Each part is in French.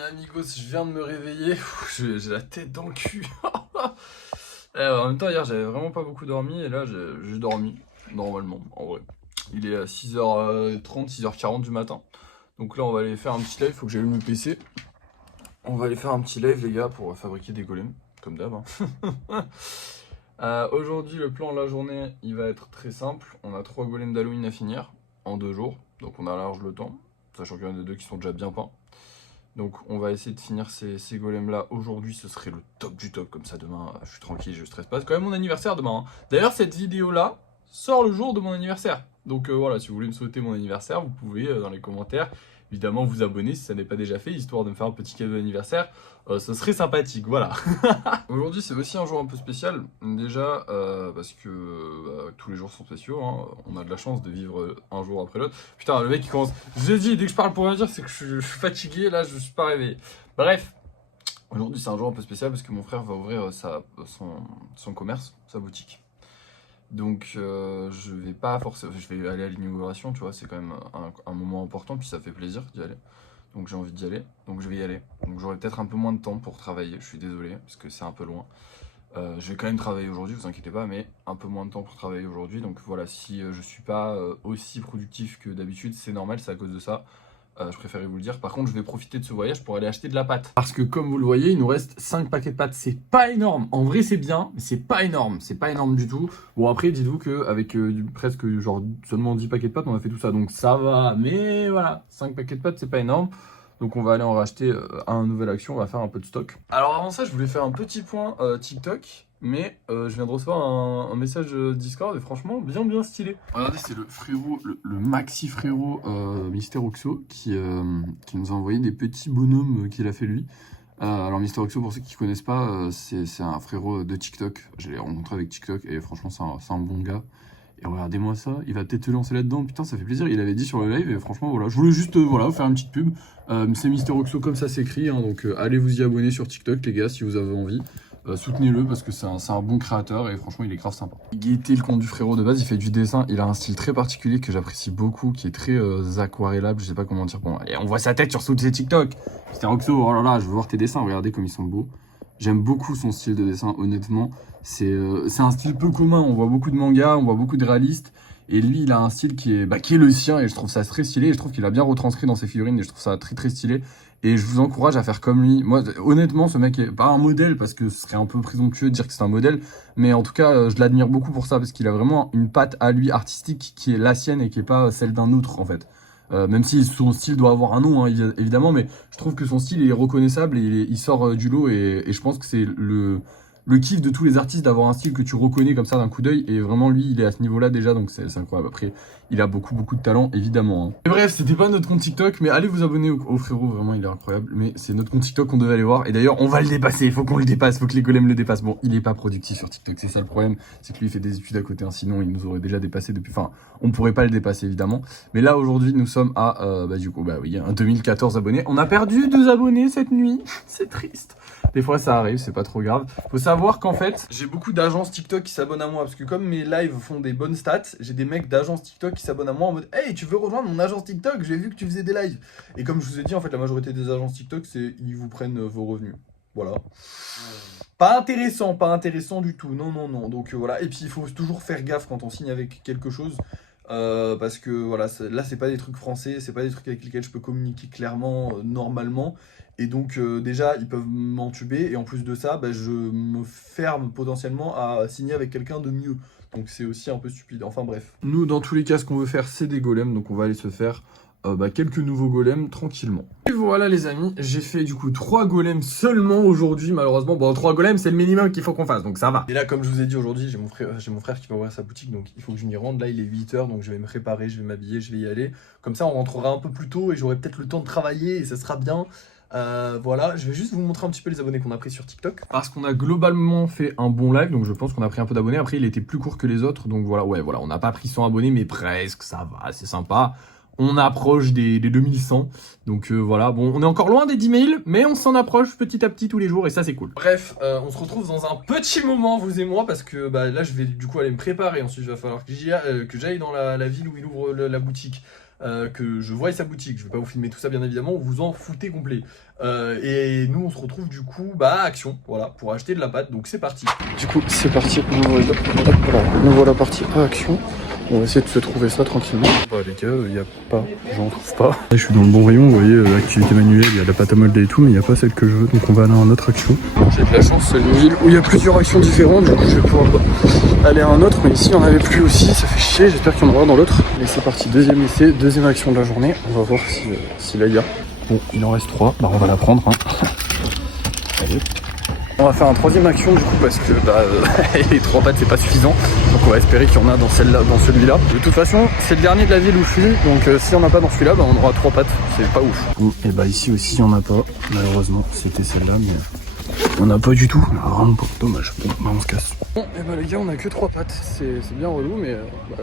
amis, amigos, je viens de me réveiller. J'ai la tête dans le cul. En même temps, hier, j'avais vraiment pas beaucoup dormi. Et là, j'ai dormi, normalement, en vrai. Il est à 6h30, 6h40 du matin. Donc là, on va aller faire un petit live. Faut que j'allume le PC. On va aller faire un petit live, les gars, pour fabriquer des golems. Comme d'hab. Aujourd'hui, le plan de la journée, il va être très simple. On a 3 golems d'Halloween à finir en 2 jours. Donc on a large le temps. Sachant qu'il y en a des 2 qui sont déjà bien peints. Donc on va essayer de finir ces golems là aujourd'hui, ce serait le top du top, comme ça demain je suis tranquille, je stresse pas, c'est quand même mon anniversaire demain. D'ailleurs cette vidéo là sort le jour de mon anniversaire, donc voilà, si vous voulez me souhaiter mon anniversaire, vous pouvez dans les commentaires, évidemment vous abonner si ça n'est pas déjà fait, histoire de me faire un petit cadeau d'anniversaire, ce serait sympathique, voilà. Aujourd'hui c'est aussi un jour un peu spécial, déjà parce que tous les jours sont spéciaux, hein. On a de la chance de vivre un jour après l'autre. Putain, le mec il commence, je dis, dès que je parle pour rien dire, c'est que je suis fatigué, là je suis pas réveillé. Bref, aujourd'hui c'est un jour un peu spécial parce que mon frère va ouvrir son commerce, sa boutique. Donc je vais pas forcément, je vais aller à l'inauguration, tu vois, c'est quand même un moment important, puis ça fait plaisir d'y aller. Donc j'ai envie d'y aller, donc je vais y aller. Donc j'aurai peut-être un peu moins de temps pour travailler, je suis désolé, parce que c'est un peu loin. Je vais quand même travailler aujourd'hui, vous inquiétez pas, mais un peu moins de temps pour travailler aujourd'hui. Donc voilà, si je suis pas aussi productif que d'habitude, c'est normal, c'est à cause de ça. Je préférais vous le dire. Par contre, je vais profiter de ce voyage pour aller acheter de la pâte. Parce que comme vous le voyez, il nous reste 5 paquets de pâtes. C'est pas énorme. En vrai, c'est bien, mais c'est pas énorme. C'est pas énorme du tout. Bon, après, dites-vous qu'avec presque genre seulement 10 paquets de pâtes, on a fait tout ça. Donc ça va. Mais voilà, 5 paquets de pâtes, c'est pas énorme. Donc on va aller en racheter un nouvel action, on va faire un peu de stock. Alors avant ça, je voulais faire un petit point TikTok, mais je viens de recevoir un message Discord et franchement, bien stylé. Regardez, c'est le frérot, le maxi frérot Mister Oxo qui nous a envoyé des petits bonhommes qu'il a fait lui. Alors Mister Oxo, pour ceux qui ne connaissent pas, c'est un frérot de TikTok. Je l'ai rencontré avec TikTok et franchement, c'est un bon gars. Et regardez-moi ça, il va peut-être te lancer là-dedans, putain ça fait plaisir, il avait dit sur le live et franchement voilà, je voulais juste voilà, faire une petite pub, c'est Mister Oxo comme ça s'écrit, hein, donc allez vous y abonner sur TikTok les gars si vous avez envie, soutenez-le parce que c'est un bon créateur et franchement il est grave sympa. Gaëté, le compte du frérot de base, il fait du dessin, il a un style très particulier que j'apprécie beaucoup, qui est très aquarellable, je sais pas comment dire, bon, et on voit sa tête sur tous ses TikTok, Mister Oxo, oh là là, je veux voir tes dessins, regardez comme ils sont beaux. J'aime beaucoup son style de dessin, honnêtement. C'est un style peu commun. On voit beaucoup de mangas, on voit beaucoup de réalistes. Et lui, il a un style qui est le sien. Et je trouve ça très stylé. Et je trouve qu'il a bien retranscrit dans ses figurines. Et je trouve ça très stylé. Et je vous encourage à faire comme lui. Moi, honnêtement, ce mec est pas un modèle parce que ce serait un peu présomptueux de dire que c'est un modèle. Mais en tout cas, je l'admire beaucoup pour ça parce qu'il a vraiment une patte à lui artistique qui est la sienne et qui est pas celle d'un autre en fait. Même si son style doit avoir un nom, hein, évidemment, mais je trouve que son style est reconnaissable et il sort du lot et je pense que c'est le kiff de tous les artistes d'avoir un style que tu reconnais comme ça d'un coup d'œil et vraiment lui il est à ce niveau là déjà donc c'est incroyable. Après il a beaucoup de talent évidemment, hein. Et bref, c'était pas notre compte TikTok mais allez vous abonner au frérot, vraiment il est incroyable, mais c'est notre compte TikTok qu'on devait aller voir et d'ailleurs on va le dépasser, il faut qu'on le dépasse, faut que les golems le dépassent. Bon, il est pas productif sur TikTok, c'est ça le problème, c'est que lui il fait des études à côté, hein, sinon il nous aurait déjà dépassé depuis, enfin on pourrait pas le dépasser évidemment, mais là aujourd'hui nous sommes à du coup oui, un 2014 abonnés, on a perdu 2 abonnés cette nuit, c'est triste. Des fois ça arrive, c'est pas trop grave. Faut savoir qu'en fait, j'ai beaucoup d'agences TikTok qui s'abonnent à moi parce que comme mes lives font des bonnes stats, j'ai des mecs d'agences TikTok qui s'abonnent à moi en mode hey, tu veux rejoindre mon agence TikTok? J'ai vu que tu faisais des lives. Et comme je vous ai dit, en fait, la majorité des agences TikTok, c'est ils vous prennent vos revenus. Voilà. Pas intéressant du tout. Non. Donc voilà. Et puis il faut toujours faire gaffe quand on signe avec quelque chose. Parce que voilà, là c'est pas des trucs français, c'est pas des trucs avec lesquels je peux communiquer clairement normalement. Et donc déjà ils peuvent m'entuber et en plus de ça, je me ferme potentiellement à signer avec quelqu'un de mieux. Donc c'est aussi un peu stupide, enfin bref. Nous dans tous les cas ce qu'on veut faire c'est des golems, donc on va aller se faire quelques nouveaux golems tranquillement. Et voilà les amis, j'ai fait du coup 3 golems seulement aujourd'hui malheureusement. Bon 3 golems c'est le minimum qu'il faut qu'on fasse donc ça va. Et là comme je vous ai dit aujourd'hui j'ai mon frère qui va ouvrir sa boutique donc il faut que je m'y rende. Là il est 8h donc je vais me préparer, je vais m'habiller, je vais y aller. Comme ça on rentrera un peu plus tôt et j'aurai peut-être le temps de travailler et ça sera bien. Voilà, je vais juste vous montrer un petit peu les abonnés qu'on a pris sur TikTok. Parce qu'on a globalement fait un bon live, donc je pense qu'on a pris un peu d'abonnés. Après, il était plus court que les autres, donc voilà, on n'a pas pris 100 abonnés, mais presque, ça va, c'est sympa. On approche des 2100, donc voilà, bon, on est encore loin des 10 000, mais on s'en approche petit à petit tous les jours, et ça c'est cool. Bref, on se retrouve dans un petit moment, vous et moi, parce que là je vais du coup aller me préparer, ensuite il va falloir que j'aille dans la ville où il ouvre la boutique. que je voie sa boutique. Je vais pas vous filmer tout ça bien évidemment, vous vous en foutez complet. Et nous on se retrouve du coup à Action, voilà, pour acheter de la pâte, donc c'est parti. Du coup c'est parti, nous voilà partis à Action. On va essayer de se trouver ça tranquillement. Bah les gars, il n'y a pas, j'en trouve pas. Là, je suis dans le bon rayon, vous voyez, activité manuelle, il y a la pâte à molder et tout, mais il n'y a pas celle que je veux, donc on va aller à une autre action. J'ai de la chance, c'est une ville où il y a plusieurs actions différentes, du coup je vais pouvoir aller à un autre, mais ici il n'y en avait plus aussi, ça fait chier, j'espère qu'il y en aura dans l'autre. Et c'est parti, deuxième essai, deuxième action de la journée, on va voir si là il y a. Bon, il en reste 3, bah on va la prendre. Hein. Allez. On va faire un troisième action du coup parce que les 3 pâtes c'est pas suffisant, donc on va espérer qu'il y en a dans celle-là, dans celui-là. De toute façon c'est le dernier de la ville où je suis, donc si on n'a pas dans celui-là, bah, on aura 3 pâtes, c'est pas ouf. Bon, et bah ici aussi il y en a pas, malheureusement c'était celle-là, mais on n'a pas du tout, vraiment pas, dommage. Bon bah on se casse. Bon et bah les gars on a que 3 pâtes, c'est bien relou mais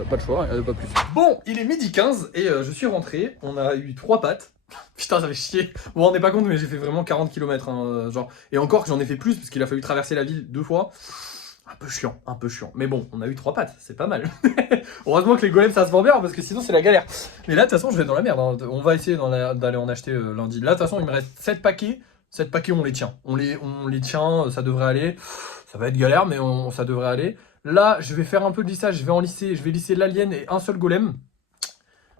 pas le choix, pas plus. Bon il est midi 15 et je suis rentré, on a eu 3 pâtes. Putain, ça fait chier. Vous vous rendez pas compte, mais j'ai fait vraiment 40 km, hein, genre. Et encore que j'en ai fait plus, parce qu'il a fallu traverser la ville 2 fois. Un peu chiant, un peu chiant. Mais bon, on a eu 3 pattes, c'est pas mal. Heureusement que les golems, ça se vend bien, parce que sinon, c'est la galère. Mais là, de toute façon, je vais être dans la merde. Hein. On va essayer d'aller en acheter lundi. Là, de toute façon, il me reste 7 paquets. 7 paquets, on les tient. On les tient, ça devrait aller. Ça va être galère, mais ça devrait aller. Là, je vais faire un peu de lissage. Je vais lisser l'alien et un seul golem.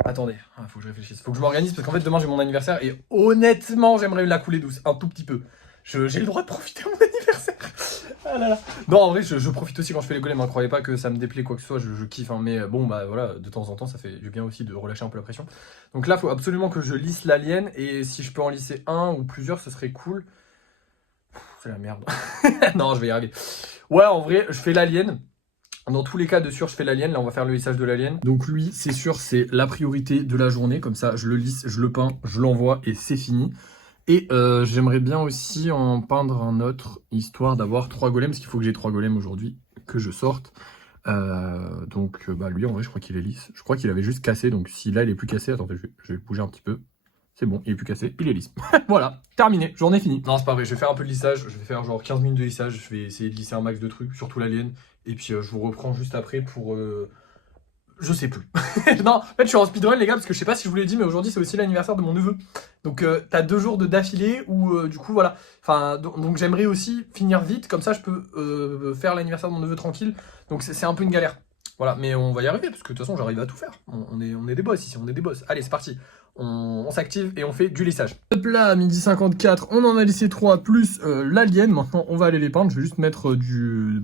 Attendez, faut que je réfléchisse. Faut que je m'organise parce qu'en fait demain j'ai mon anniversaire et honnêtement j'aimerais la couler douce, un tout petit peu. J'ai le droit de profiter de mon anniversaire. Ah là là. Non en vrai je profite aussi quand je fais les golems, hein. Croyez pas que ça me déplaît quoi que ce soit, je kiffe hein. Mais bon bah voilà, de temps en temps ça fait du bien aussi de relâcher un peu la pression. Donc là faut absolument que je lisse l'alien et si je peux en lisser un ou plusieurs ce serait cool. C'est la merde. Non je vais y arriver. Ouais en vrai je fais l'alien. Dans tous les cas de sûr, je fais l'alien. Là, on va faire le lissage de l'alien. Donc lui, c'est sûr, c'est la priorité de la journée. Comme ça, je le lisse, je le peins, je l'envoie et c'est fini. Et j'aimerais bien aussi en peindre un autre, histoire d'avoir 3 golems, parce qu'il faut que j'ai 3 golems aujourd'hui, que je sorte. Donc bah lui, en vrai, je crois qu'il est lisse. Je crois qu'il avait juste cassé, donc si là, il est plus cassé, attendez, je vais bouger un petit peu. C'est bon, il est plus cassé, il est lisse. Voilà, terminé, journée finie. Non, c'est pas vrai, je vais faire un peu de lissage, je vais faire genre 15 minutes de lissage, je vais essayer de lisser un max de trucs, surtout l'alien. Et puis je vous reprends juste après pour... Je sais plus. Non, en fait je suis en speedrun les gars, parce que je sais pas si je vous l'ai dit, mais aujourd'hui c'est aussi l'anniversaire de mon neveu. Donc t'as 2 jours de d'affilée où du coup voilà. Enfin, donc j'aimerais aussi finir vite, comme ça je peux faire l'anniversaire de mon neveu tranquille. Donc c'est un peu une galère. Voilà, mais on va y arriver, parce que de toute façon j'arrive à tout faire. On est des boss ici, on est des boss. Allez, c'est parti. On s'active et on fait du lissage. Hop là, midi 54, on en a lissé 3 plus l'alien. Maintenant on va aller les peindre, je vais juste mettre du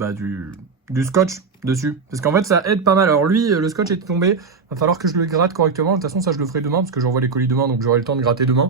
scotch dessus. Parce qu'en fait ça aide pas mal. Alors lui, le scotch est tombé, va falloir que je le gratte correctement. De toute façon ça je le ferai demain, parce que j'envoie les colis demain, donc j'aurai le temps de gratter demain.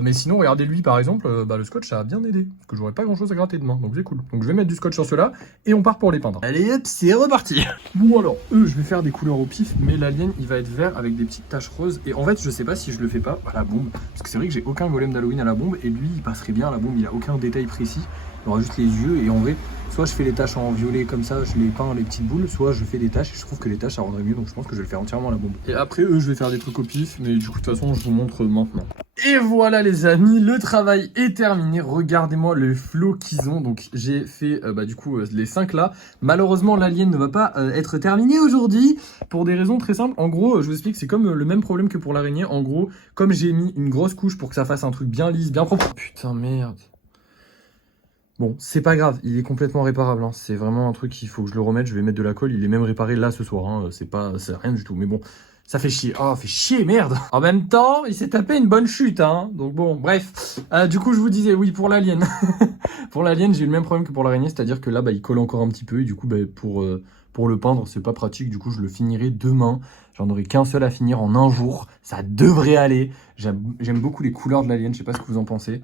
Mais sinon, regardez lui par exemple, le scotch ça a bien aidé. Parce que j'aurai pas grand chose à gratter demain, donc c'est cool. Donc je vais mettre du scotch sur cela, et on part pour les peindre. Allez hop, c'est reparti. Bon alors, je vais faire des couleurs au pif, mais l'alien il va être vert avec des petites taches roses. Et en fait je sais pas si je le fais pas à la bombe, parce que c'est vrai que j'ai aucun golem d'Halloween à la bombe, et lui il passerait bien à la bombe, il a aucun détail précis. Il aura juste les yeux, et en vrai, soit je fais les taches en violet comme ça, je les peins les petites boules, soit je fais des taches, et je trouve que les taches ça rendrait mieux, donc je pense que je vais le faire entièrement à la bombe. Et après je vais faire des trucs au pif, mais du coup de toute façon je vous montre maintenant. Et voilà les amis, le travail est terminé, regardez-moi le flow qu'ils ont. Donc j'ai fait du coup les 5 là. Malheureusement l'alien ne va pas être terminé aujourd'hui, pour des raisons très simples. En gros je vous explique, c'est comme le même problème que pour l'araignée. En gros, comme j'ai mis une grosse couche pour que ça fasse un truc bien lisse, bien propre. Putain merde. Bon, c'est pas grave, il est complètement réparable, hein. C'est vraiment un truc qu'il faut que je le remette, je vais mettre de la colle, il est même réparé là ce soir, hein. C'est rien du tout, mais bon, ça fait chier. Oh, fait chier, merde. En même temps, il s'est tapé une bonne chute, hein. Donc bon, bref. Du coup, je vous disais, oui, pour l'alien. Pour l'alien, j'ai eu le même problème que pour l'araignée, c'est-à-dire que là, il colle encore un petit peu, et du coup, pour le peindre, c'est pas pratique, du coup, je le finirai demain. J'en aurai qu'un seul à finir en un jour, ça devrait aller. J'aime beaucoup les couleurs de l'alien, je sais pas ce que vous en pensez.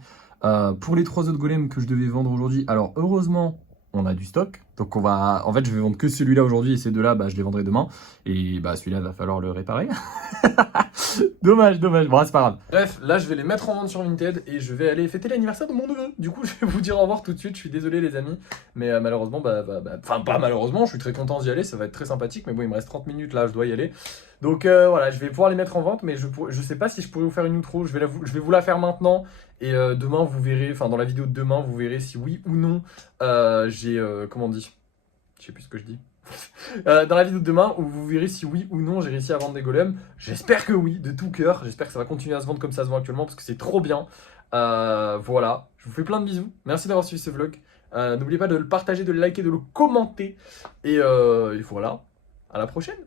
Pour les 3 autres golems que je devais vendre aujourd'hui, alors heureusement on a du stock, donc en fait je vais vendre que celui-là aujourd'hui, et ces 2 là je les vendrai demain, et celui-là va falloir le réparer. Dommage, bon c'est pas grave. Bref, là je vais les mettre en vente sur Vinted et je vais aller fêter l'anniversaire de mon neveu. Du coup je vais vous dire au revoir tout de suite, je suis désolé les amis, mais malheureusement, enfin pas malheureusement, je suis très content d'y aller, ça va être très sympathique, mais bon il me reste 30 minutes là, je dois y aller. Donc voilà, je vais pouvoir les mettre en vente, mais je sais pas si je pourrais vous faire une outro, je vais vous la faire maintenant, et demain vous verrez, enfin dans la vidéo de demain, vous verrez si oui ou non j'ai, comment on dit, je sais plus ce que je dis. Dans la vidéo de demain où vous verrez si oui ou non j'ai réussi à vendre des golems. J'espère que oui, de tout cœur. J'espère que ça va continuer à se vendre comme ça se vend actuellement parce que c'est trop bien. Voilà, je vous fais plein de bisous. Merci d'avoir suivi ce vlog. N'oubliez pas de le partager, de le liker, de le commenter. Et voilà, à la prochaine.